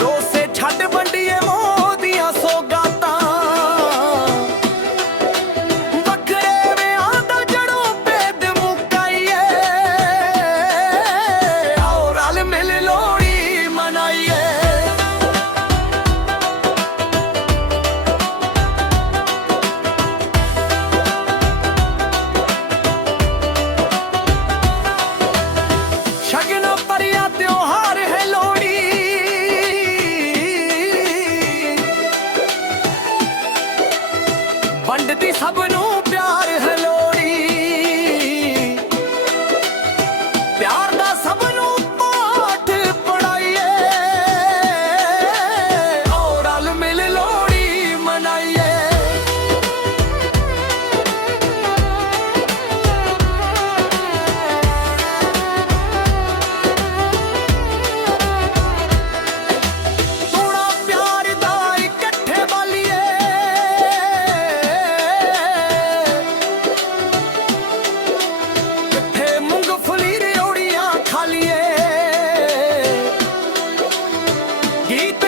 Роз ਵੰਡਦੀ ਸਭ ਨੂੰ। গীত